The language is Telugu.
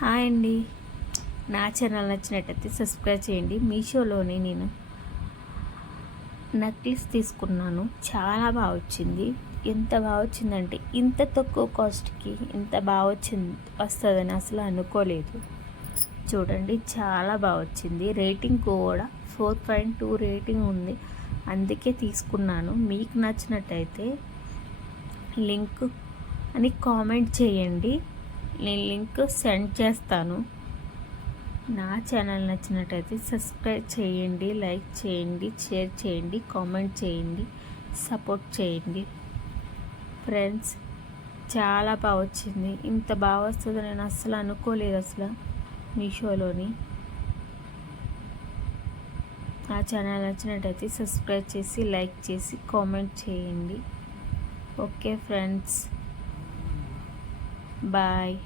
హాయ్ అండి. నా ఛానల్ నచ్చినట్టయితే సబ్స్క్రైబ్ చేయండి. మీషోలోని నేను నెక్లెస్ తీసుకున్నాను. చాలా బాగా వచ్చింది. ఎంత బాగా వచ్చిందంటే ఇంత తక్కువ కాస్ట్కి ఇంత బాగా వస్తుందని అసలు అనుకోలేదు. చూడండి, చాలా బాగా వచ్చింది. రేటింగ్ కూడా 4.2 రేటింగ్ ఉంది. అందుకే తీసుకున్నాను. మీకు నచ్చినట్టయితే లింక్ అని కామెంట్ చేయండి. నేను లింక్ సెండ్ చేస్తాను. నా ఛానల్ నచ్చినట్టయితే సబ్స్క్రైబ్ చేయండి, లైక్ చేయండి, షేర్ చేయండి, కామెంట్ చేయండి, సపోర్ట్ చేయండి ఫ్రెండ్స్. చాలా బాగా వచ్చింది. ఇంత బాగా వస్తుందో నేను అస్సలు అనుకోలేదు. అసలు మీషోలోని నా ఛానల్ నచ్చినట్టయితే సబ్స్క్రైబ్ చేసి లైక్ చేసి కామెంట్ చేయండి. Okay friends, bye.